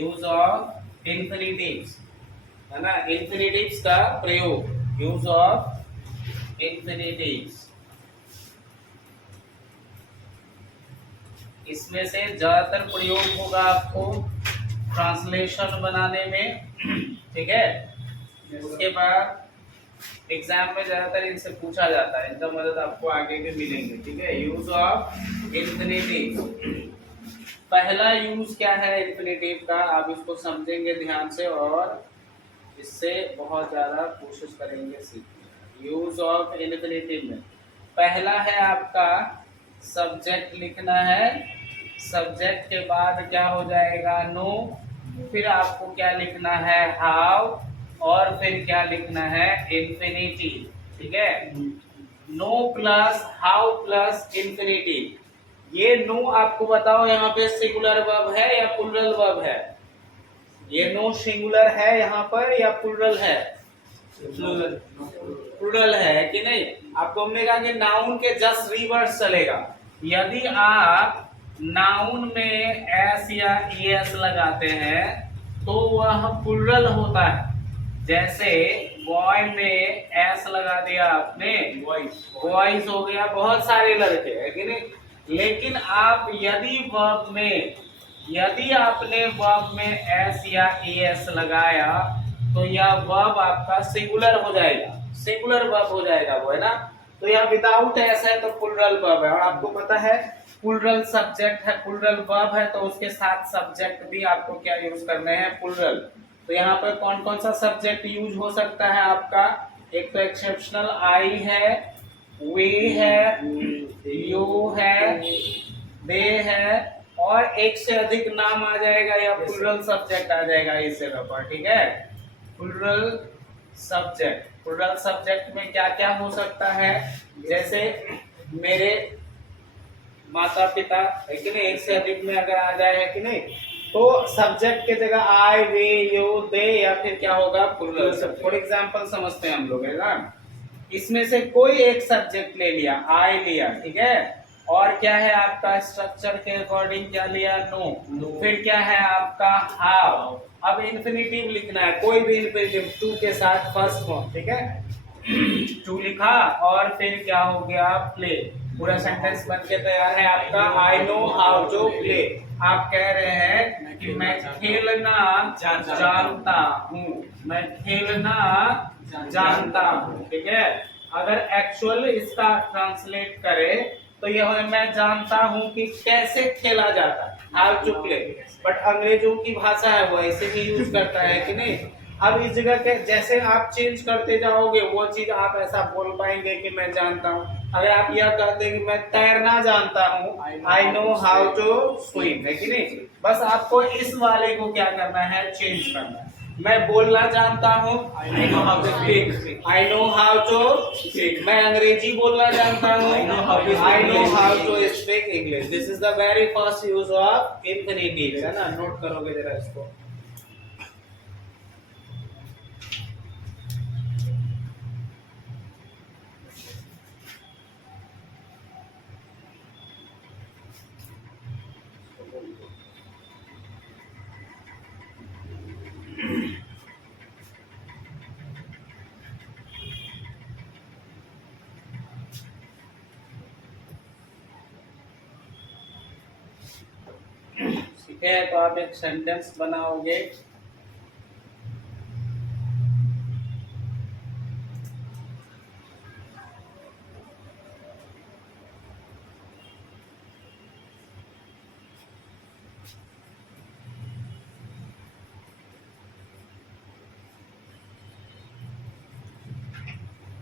Use of इंफिनिटिव्स, है ना, इंफिनिटिव्स का प्रयोग, यूज ऑफ इंफिनिटिव्स। इसमें से ज्यादातर प्रयोग होगा आपको ट्रांसलेशन बनाने में, ठीक है। उसके बाद एग्जाम में ज्यादातर इनसे पूछा जाता है, इनका मदद आपको आगे के मिलेंगे, ठीक है। यूज ऑफ इंफिनिटिव, पहला यूज क्या है इंफिनिटिव का, आप इसको समझेंगे ध्यान से और इससे बहुत ज्यादा कोशिश करेंगे सीखने। यूज ऑफ इंफिनिटिव में पहला है आपका सब्जेक्ट लिखना है, सब्जेक्ट के बाद क्या हो जाएगा नो, फिर आपको क्या लिखना है हाउ, और फिर क्या लिखना है इंफिनिटी, ठीक है। Know plus how plus infinity. ये नो आपको बताओ यहाँ पे सिंगुलर वर्ब है या प्लूरल वर्ब है? ये नो सिंगुलर है यहाँ पर या प्लूरल है? प्लूरल है कि नहीं? आपको हमने कहा कि नाउन के जस्ट रिवर्स चलेगा। यदि आप नाउन में एस या एस लगाते हैं तो वह प्लूरल होता है। जैसे बॉय में एस लगा दिया आपने, बॉयज हो गया, बहुत सारे लड़के है कि नहीं। लेकिन आप यदि आपने वर्ब में एस या एस लगाया तो यह वर्ब आपका सिंगुलर हो जाएगा, सिंगुलर वर्ब हो जाएगा वो, है ना। तो यह विदाउट एस है तो प्लूरल वर्ब है। और आपको पता है प्लूरल सब्जेक्ट है, प्लूरल वर्ब है, तो उसके साथ सब्जेक्ट भी आपको क्या यूज करने हैं, प्लूरल। तो यहाँ पर कौन कौन सा सब्जेक्ट यूज हो सकता है आपका? एक तो एक्सेप्शनल आई है, वे है, यू है, दे है, और एक से अधिक नाम आ जाएगा या प्लूरल सब्जेक्ट आ जाएगा इस जगह पर, ठीक है। प्लूरल सब्जेक्ट, प्लूरल सब्जेक्ट में क्या क्या हो सकता है? जैसे मेरे माता पिता, है कि नहीं, एक से अधिक में अगर आ जाए, है कि नहीं, तो सब्जेक्ट के जगह आई, वे, यू, दे, या फिर क्या होगा प्लूरल। फॉर एग्जांपल समझते हैं हम लोग, है ना। इसमें से कोई एक सब्जेक्ट ले लिया, आई लिया, ठीक है, और क्या है आपका स्ट्रक्चर के अकॉर्डिंग क्या लिया, नो। फिर क्या है आपका हाउ। अब इन्फिनिटिव लिखना है, कोई भी इन्फिनिटिव टू के साथ फर्स्ट फॉर्म, ठीक है। टू लिखा और फिर क्या हो गया प्ले, पूरा सेंटेंस बन के तैयार है आपका। I know how to play. आप कह रहे हैं कि मैं खेलना जानता हूँ, मैं खेलना जानता हूँ, ठीक है। अगर एक्चुअल इसका ट्रांसलेट करे तो यह है मैं जानता हूँ कि कैसे खेला जाता है, हाउ टू प्ले। बट अंग्रेजों की भाषा है वो ऐसे ही यूज करता है कि नहीं। अब इस जगह के जैसे आप चेंज करते जाओगे वो चीज आप ऐसा बोल पाएंगे कि मैं जानता हूँ। अगर आप यह कहते हैं कि मैं तैरना जानता हूँ, I know how to swim, है कि नहीं। बस आपको इस वाले को क्या करना है, चेंज करना है। मैं बोलना जानता हूँ, I know how to speak, I know how to speak. मैं अंग्रेजी बोलना जानता हूँ, I know how to speak English. This is the very first use of infinitive, है ना। नोट करोगे जरा इसको। ठीक है, तो आप एक सेंटेंस बनाओगे।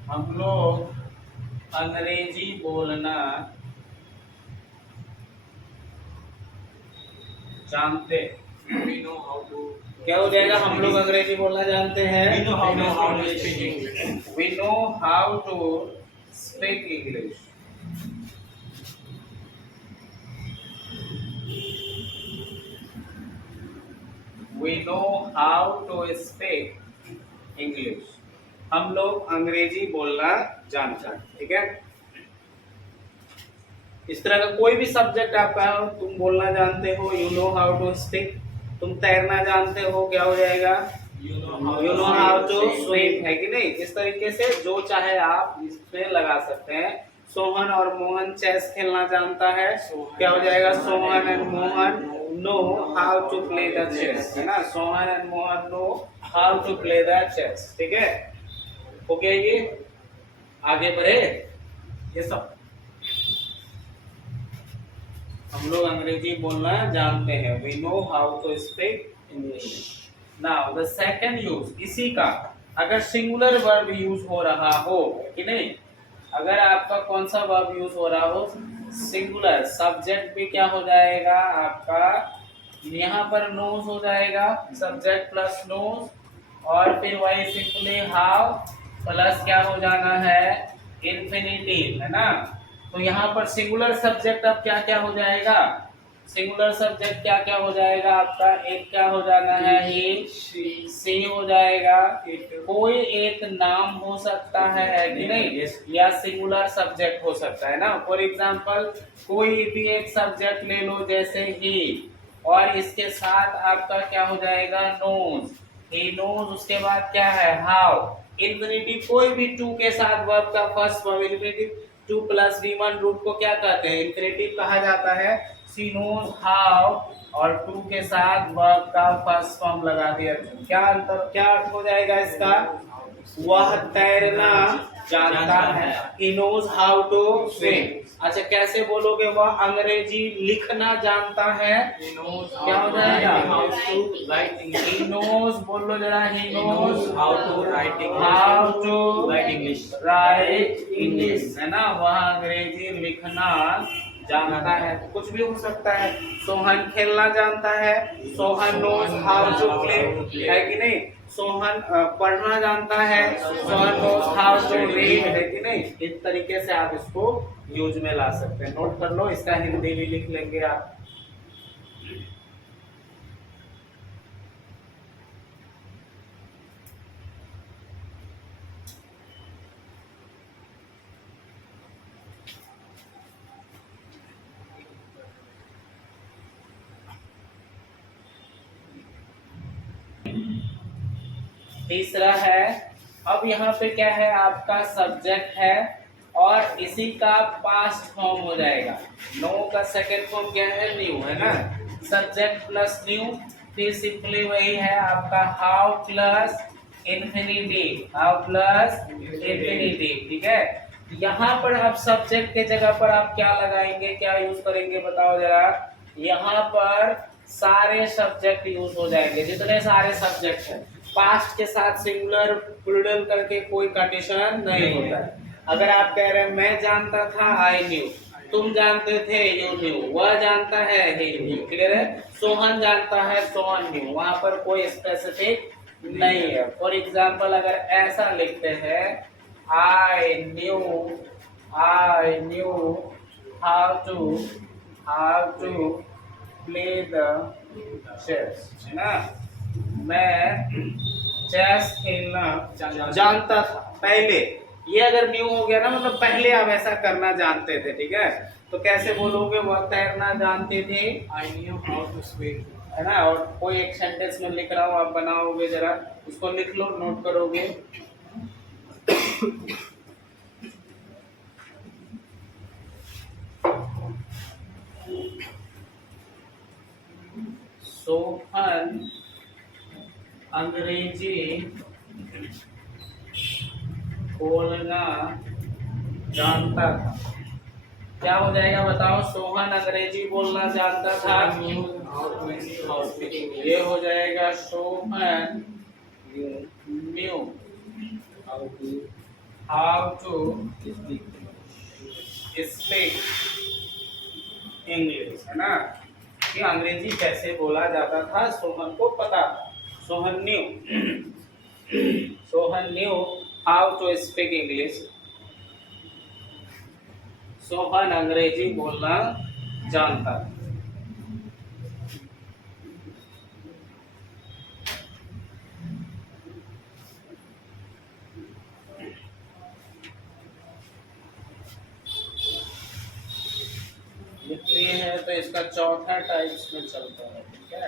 हम लोग अंग्रेजी बोलना जानते, क्या हो जाएगा, हम लोग अंग्रेजी बोलना जानते हैं, we know how to speak English. We know how to speak English. हम लोग अंग्रेजी बोलना जानते हैं, ठीक है। इस तरह का कोई भी सब्जेक्ट आपका हो, तुम बोलना जानते हो, you know how to speak, तुम तैरना जानते हो, क्या हो जाएगा? You know how to swim, है कि नहीं? इस तरीके से जो चाहे आप इसमें लगा सकते हैं। सोहन और मोहन चेस खेलना जानता है, क्या हो जाएगा? Sohan and Mohan know how to play the chess, है ना? Sohan and Mohan know how to play the chess, ठीक है? ओके, ये आगे बढ़े। ये सब हम लोग अंग्रेजी बोलना जानते हैं। We know how to speak English. Now the second use इसी का, अगर सिंगुलर वर्ब यूज हो रहा हो कि नहीं, अगर आपका कौन सा वर्ब यूज हो रहा हो सिंगुलर, सब्जेक्ट भी क्या हो जाएगा आपका, यहाँ पर नोज हो जाएगा, सब्जेक्ट प्लस नोज, और फिर वही सिंपली हाउ प्लस क्या हो जाना है, इन्फिनिटिव, है ना? तो यहाँ पर सिंगुलर सब्जेक्ट अब क्या क्या हो जाएगा, सिंगुलर सब्जेक्ट क्या क्या हो जाएगा आपका, एक क्या हो जाना है, ही सी हो जाएगा, कोई एक नाम हो सकता है कि नहीं, या सिंगुलर सब्जेक्ट हो सकता है ना। फॉर एग्जांपल कोई भी एक सब्जेक्ट ले लो, जैसे ही, और इसके साथ आपका क्या हो जाएगा, नोज, ही नोज, उसके बाद क्या है, हाउ, इन्फिनिटिव, कोई भी टू के साथ वर्ब का first verb infinitive, to plus V one root को क्या कहते हैं, इन्फिनिटिव कहा जाता है। सी नोज हाउ, और टू के साथ वर्ब का फर्स्ट फॉर्म लगा दिया, क्या अंतर, क्या अर्थ हो जाएगा इसका, वह तैरना जानता है, he knows how to swim। अच्छा, कैसे बोलोगे, वह अंग्रेजी लिखना जानता है, क्या हो जाएगा, he knows, बोल लो जरा, he knows how to write English, है ना? वह अंग्रेजी लिखना जानता है। तो कुछ भी हो सकता है। सोहन खेलना जानता है, Sohan knows how to play, है कि नहीं? सोहन पढ़ना जानता है, Sohan knows how to read, है कि नहीं? इस तरीके से आप इसको यूज में ला सकते हैं। नोट कर लो, इसका हिंदी भी लिख लेंगे आप। तीसरा है, अब यहाँ पे क्या है, आपका सब्जेक्ट है और इसी का पास्ट फॉर्म हो जाएगा। नो का सेकंड फॉर्म क्या है, न्यू, है ना? सब्जेक्ट प्लस न्यू, फिर सिंपली वही है आपका how plus infinitive, how plus infinitive, ठीक है? यहाँ पर आप सब्जेक्ट के जगह पर आप क्या लगाएंगे, क्या यूज करेंगे, बताओ जरा। यहाँ पर सारे सब्जेक्ट यूज हो जाएंगे, जितने सारे सब्जेक्ट हैं। पास्ट के साथ सिंगुलर प्लूरल करके कोई कंडीशन नहीं होता है। अगर आप कह रहे हैं मैं जानता था, आई न्यू, तुम जानते थे, यू न्यू, वह जानता है, ही न्यू, क्लियर है? सोहन जानता है, सोहन न्यू, वहां पर कोई स्पेसिफिक नहीं है। फॉर एग्जाम्पल अगर ऐसा लिखते हैं, I knew how to play the chess, है ना? मैं चेस खेलना जानता था पहले, ये अगर न्यू हो गया ना, मतलब पहले आप ऐसा करना जानते थे, ठीक है? तो कैसे बोलोगे, वह तैरना जानते थे, I knew how to swim, है ना? और कोई एक सेंटेंस में लिख रहा हूँ, आप बनाओगे, जरा उसको लिख लो, नोट करोगे। सोहन अंग्रेजी बोलना जानता था, क्या हो जाएगा बताओ? सोहन अंग्रेजी बोलना जानता था, ये हो जाएगा Sohan knew how to speak English, है ना? कि अंग्रेजी कैसे बोला जाता था, सोहन को पता था। Sohan knew how to speak English, Sohan अंग्रेजी बोलना जानता था। ये है तो इसका चौथा टाइप्स में चलता है, ठीक है?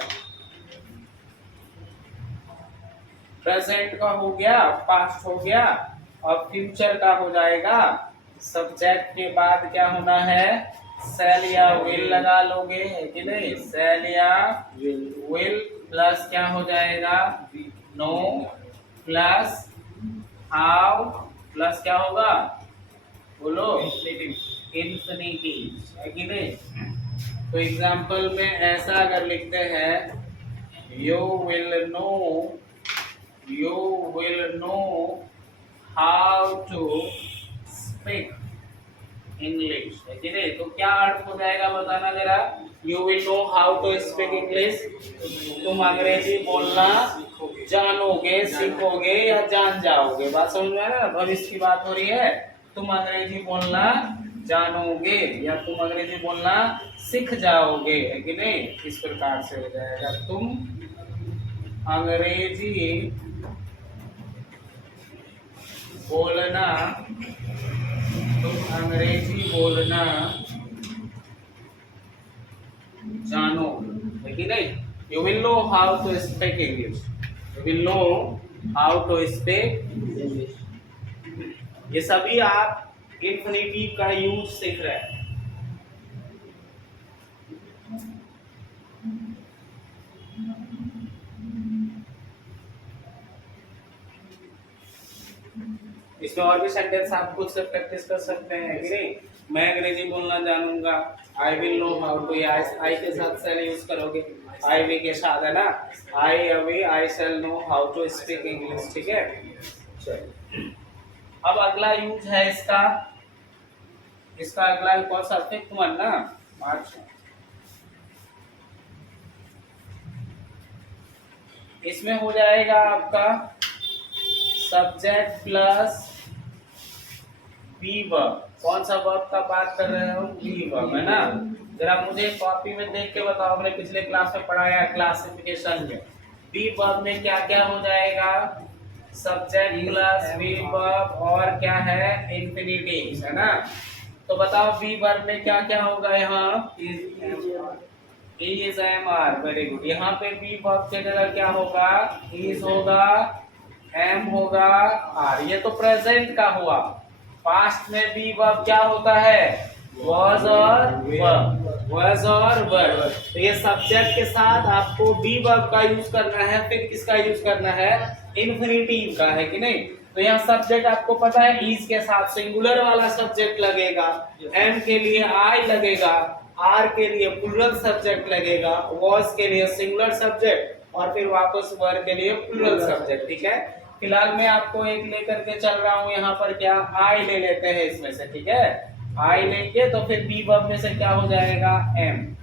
प्रेजेंट का हो गया, पास्ट हो गया, और फ्यूचर का हो जाएगा। सब्जेक्ट के बाद क्या होना है, सेल या विल लगा लोगे, है कि नहीं, सेल या विल प्लस क्या हो जाएगा, नो प्लस हाउ प्लस क्या होगा, बोलो, इन्फिनिटी, है कि नहीं। तो एग्जाम्पल में ऐसा अगर लिखते हैं, you will know, you will know how to speak English, है कि नहीं। तो क्या अर्थ हो जाएगा बताना जरा, you will know how to speak English, तुम अंग्रेजी बोलना जानोगे, सीखोगे या जान जाओगे। बात समझ में आ रहा है, भविष्य की बात हो रही है। तुम अंग्रेजी बोलना जानोगे या तुम अंग्रेजी बोलना सीख जाओगे, है कि नहीं। इस प्रकार से हो जाएगा, तुम अंग्रेजी बोलना, तुम अंग्रेजी बोलना जानो, है कि नहीं। You will know how to speak English, you will know how to speak English. ये सभी आप इन्फिनिटिव का यूज सीख रहे हैं। इसमें और भी सेंटेंस आप खुद से प्रैक्टिस कर सकते हैं कि नहीं। मैं अंग्रेजी बोलना जानूंगा, I will know how to, आई के साथ सेल यूज करोगे, आई वी के साथ, है ना, आई अभी I shall know how to speak English, ठीक है। चलिए अब अगला यूज है इसका, इसका अगला कौन सा, फिफ्थ वन ना, अच्छा। इसमें हो जाएगा आपका सब्जेक्ट प्लस बी वर्ब। कौन सा वर्ब का बात कर रहे हो, बी वर्ब, है ना। जरा मुझे कॉपी में देख के बताओ, हमने पिछले क्लास में पढ़ाया क्लासिफिकेशन में, बी वर्ब में क्या क्या हो जाएगा, सब्जेक्ट प्लस बी वर्ब और क्या है, इंफिनिटिव, है ना। तो बताओ बी वर्ब में क्या क्या होगा, यहाँ is am are, very good. यहाँ पे बी वर्ब के जगह क्या होगा, इज होगा, एम होगा, आर। ये तो प्रेजेंट का हुआ। पास्ट में बी वर्ब क्या होता है, was और verb, was और verb। तो ये सब्जेक्ट के साथ आपको बी वर्ब का यूज करना है, फिर किसका यूज करना है, इन्फिनिटिव का, है कि नहीं। तो यहाँ सब्जेक्ट आपको पता है, इज के साथ सिंगुलर वाला सब्जेक्ट लगेगा, एम के लिए आई लगेगा, आर के लिए प्लूरल सब्जेक्ट लगेगा, was के लिए सिंगुलर सब्जेक्ट, और फिर वापस वर के लिए प्लूरल सब्जेक्ट, ठीक है। फिलहाल मैं आपको एक लेकर के चल रहा हूँ, यहाँ पर क्या आई ले लेते हैं इसमें से, ठीक है। आई लेंगे तो फिर बी वर्ब में से क्या हो जाएगा, एम।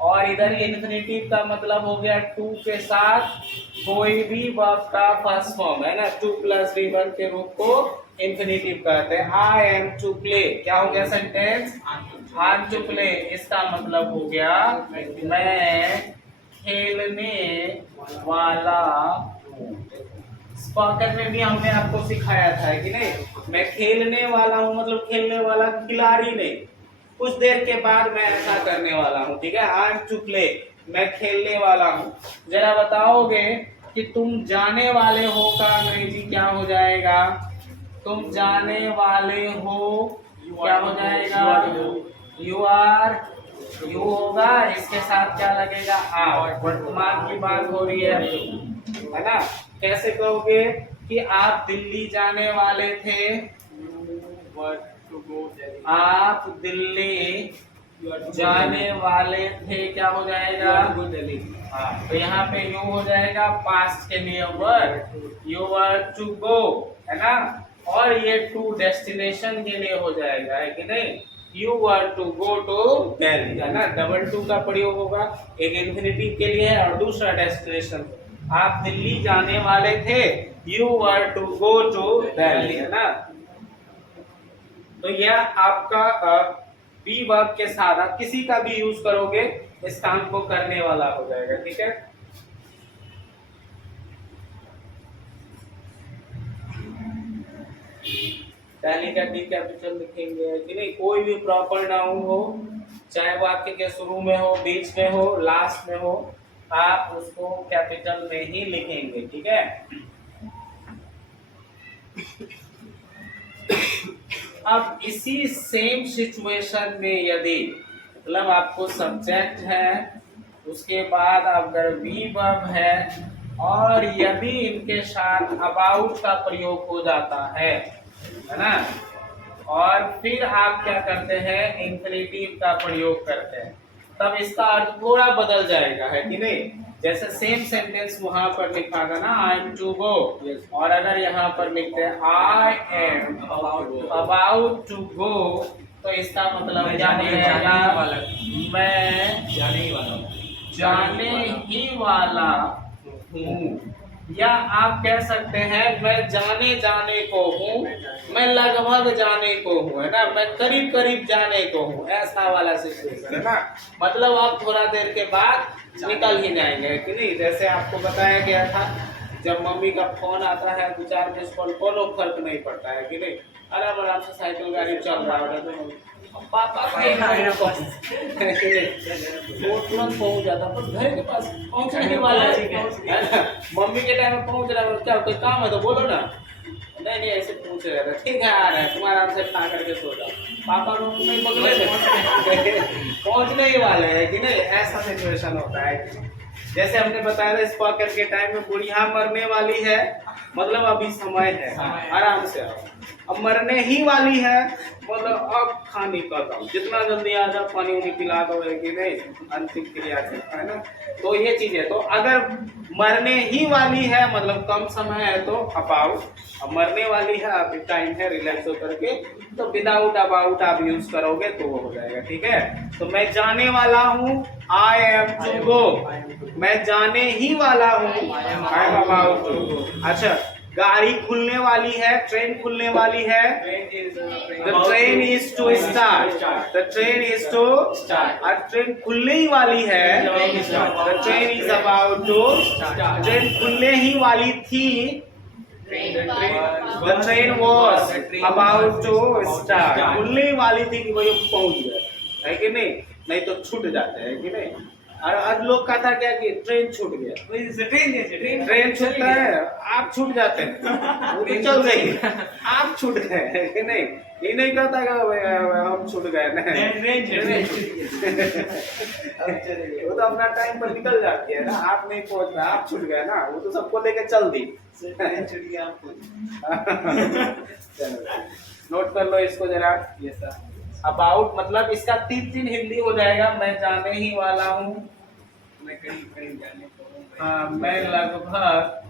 और इधर इन्फिनिटिव का मतलब हो गया टू के साथ कोई भी वर्ब का फर्स्ट फॉर्म, है ना, टू प्लस बी वर्ब के रूप को इन्फिनिटिव कहते हैं। आई एम टू प्ले, क्या हो गया sentence, I am to play. इसका मतलब हो गया मैं खेलने वाला हूँ। स्पोकन में भी हमने आपको सिखाया था कि नहीं, मैं खेलने वाला हूँ मतलब खेलने वाला खिलाड़ी नहीं, कुछ देर के बाद मैं ऐसा करने वाला हूँ, ठीक है। आई एम टू प्ले, मैं खेलने वाला हूँ। जरा बताओगे कि तुम जाने वाले हो का अंग्रेजी क्या हो जाएगा, तुम जाने वाले हो क्या हो जाएगा, यू आर, यू होगा, इसके साथ क्या लगेगा, आर। वर्तमान की बात हो रही है ना। कैसे कहोगे कि आप दिल्ली जाने वाले थे, आप दिल्ली जाने वाले थे, क्या हो जाएगा, हाँ। तो यहाँ पे यू हो जाएगा पास्ट के लिए verb, you were to go, है ना। और ये टू डेस्टिनेशन के लिए हो जाएगा, है कि नहीं, you were to go to Delhi, है ना। डबल टू का प्रयोग होगा, एक इन्फिनिटिव के लिए है और दूसरा डेस्टिनेशन। आप दिल्ली जाने वाले थे, you were to go to Delhi, है ना। तो यह आपका बी वर्ब के साथ आप किसी का भी यूज करोगे इस काम को करने वाला हो जाएगा, ठीक है। पहले का डी कैपिटल लिखेंगे कि नहीं, कोई भी प्रॉपर नाउन हो, चाहे वाक्य के शुरू में हो, बीच में हो, लास्ट में हो, आप उसको कैपिटल में ही लिखेंगे, ठीक है। अब इसी सेम सिचुएशन में यदि मतलब आपको सब्जेक्ट है, उसके बाद अगर वी वर्ब है और यदि इनके साथ अबाउट का प्रयोग हो जाता है ना, और फिर आप क्या करते हैं इंफिनिटिव का प्रयोग करते हैं, तब इसका अर्थ थोड़ा बदल जाएगा, है कि नहीं। जैसे सेम सेंटेंस वहां पर लिखा था ना, आई एम टू गो, और अगर यहाँ पर लिखते हैं I am about to go, तो इसका मतलब क्या हो जाएगा, मैं जाने ही वाला हूँ, या आप कह सकते हैं मैं जाने जाने को हूँ, मैं लगभग जाने को हूँ, है ना, मैं करीब करीब जाने को हूँ, ऐसा वाला सिचुएशन है ना। मतलब आप थोड़ा देर के बाद निकल ही जाएंगे, कि नहीं। जैसे आपको बताया गया था, जब मम्मी का फोन आता है 2-4 मिस कॉल, कोनो फर्क नहीं पड़ता है, कि नहीं, आराम से साइकिल गाड़ी चल रहा है तो पापा वो तुरंत पहुंच जाता, बस घर के पास पहुंचने के वाला है, मम्मी के टाइम में पहुंच रहा है, क्या कोई काम है तो बोलो ना, नहीं ऐसे पूछ रहे थे, ठीक है आ रहा है, तुम आराम से खा करके सो जाओ, पापा लोग नहीं बगले पहुंचने ही वाले हैं, कि नहीं। ऐसा सिचुएशन होता है कि जैसे हमने बताया था स्पॉकर के टाइम में बुढ़िया मरने वाली है, मतलब अभी समय है, आराम से आओ, अब मरने ही वाली है, मतलब अब खाने का काम, जितना जल्दी आ जाओ पानी उनी पिला दो, कि नहीं, अंतिम क्रिया है ना। तो ये चीज है, तो अगर मरने ही वाली है मतलब कम समय है तो अबाउट, अब मरने वाली है अभी टाइम है रिलैक्स होकर के, तो विदाउट अबाउट आप यूज करोगे तो वो हो जाएगा, ठीक है। तो मैं जाने वाला हूँ, आई एम टू गो, मैं जाने ही वाला हूँ, I am about to go. अच्छा, गाड़ी खुलने वाली है, ट्रेन खुलने वाली है, the train is to start, the train is to start, और ट्रेन खुलने ही वाली है, the train is about to start, train खुलने ही वाली थी, the train was about to start, खुलने ही वाली थी कि वही पहुंच गए, है कि नहीं, नहीं तो छूट जाते हैं, कि नहीं। और अब लोग कहता क्या कि ट्रेन छूट गया, ट्रेन छूटता है, आप छूट जाते हैं, वो तो चल गई, आप छूट गए, कि नहीं। ये नहीं कहता कि हम छूट गए, वो तो अपना टाइम पर निकल जाती है ना, आप नहीं पहुंच रहे, आप छूट गए ना, वो तो सबको लेके चल दी। नोट कर लो इसको जरा। अबाउट मतलब इसका 3 हिंदी हो जाएगा, मैं जाने ही वाला हूँ, मैं करीब जाने को हूँ, हाँ मैं लगभग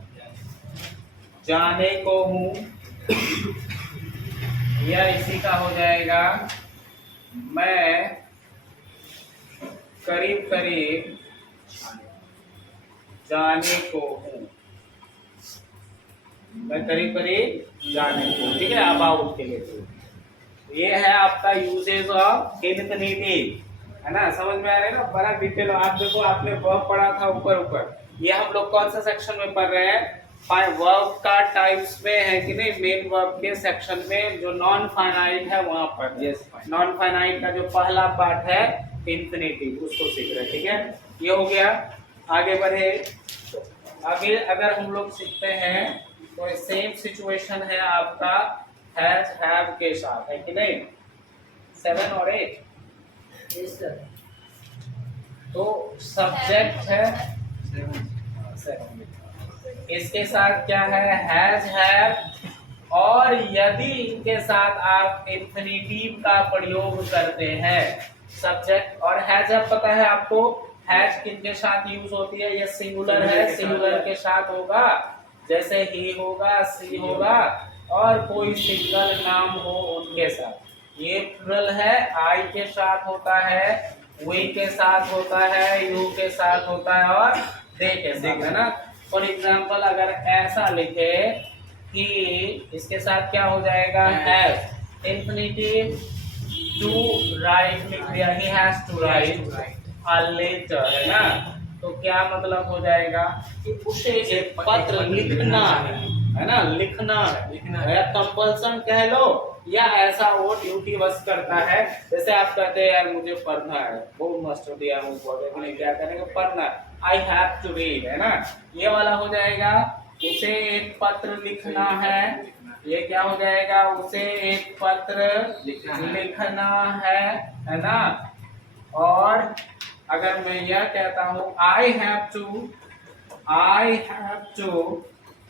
जाने को हूँ, या इसी का हो जाएगा मैं करीब करीब जाने को हूँ, मैं करीब करीब जाने को, ठीक है, अबाउट के लिए। ये है आपका यूसेज ऑफ इन्फिनिटिव, है ना, समझ में आ रहा है ना, बड़ा डिटेल। आप देखो, आपने वर्ब पढ़ा था ऊपर, ये हम लोग कौन सा सेक्शन में पढ़ रहे हैं, वर्ब का टाइप्स में, है कि नहीं, मेन वर्ब के सेक्शन में जो नॉन फाइनाइट है वहां पर। यस, नॉन फाइनाइट का जो पहला पार्ट है इन्फिनिटिव, उसको सीख रहे हैं, ठीक है। ये हो गया, आगे बढ़े। आगे अगर हम लोग सीखते हैं तो सेम सिचुएशन है आपका हैज हैव के साथ, है कि नहीं, 7 और 8। तो सब्जेक्ट है 7, इसके साथ क्या है, हैज हैव, और यदि इनके साथ आप इन्फिनिटिव का प्रयोग करते हैं, सब्जेक्ट और हैज हैव, पता है आपको हैज किनके साथ यूज होती है, ये सिंगुलर है, सिंगुलर के साथ होगा, जैसे ही होगा, सी होगा, और कोई सिंगल नाम हो उनके साथ। ये प्लुरल है, आई के साथ होता है, वी के साथ होता है, यू के साथ होता है, और दे के साथ, है ना। फॉर एग्जाम्पल अगर ऐसा लिखे कि इसके साथ क्या हो जाएगा, हैव, इन्फिनिटिव, टू राइट लिख दिया, he has to write a letter, है ना। तो क्या मतलब हो जाएगा कि उसे एक पत्र लिखना है ना, लिखना है, या कंपल्सन कह लो, या ऐसा वो ड्यूटी बस करता है। जैसे आप कहते हैं यार मुझे पढ़ना है, बहुत मास्टर दिया मुझे, क्या करेंगे, पढ़ना, आई हैव टू रीड, है ना। ये वाला हो जाएगा, उसे एक पत्र लिखना है, ये क्या हो जाएगा, उसे एक पत्र लिखना है ना। और अगर मैं यह कहता हूँ आई हैव टू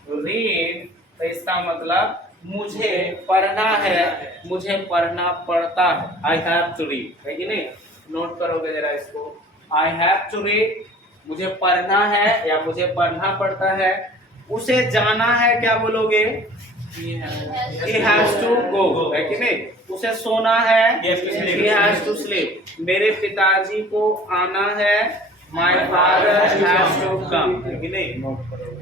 रीड, तो इसका मतलब मुझे पढ़ना है, मुझे पढ़ना पड़ता है। आई हैव टू रीड है कि नहीं, नोट करोगे जरा इसको। आई हैव टू रीड, मुझे पढ़ना है या मुझे पढ़ना पड़ता है। उसे जाना है, क्या बोलोगे, he has to go, है कि नहीं। उसे सोना है, he has to sleep। मेरे पिताजी को आना है, my father has to come, है कि नहीं। नोट करोगे।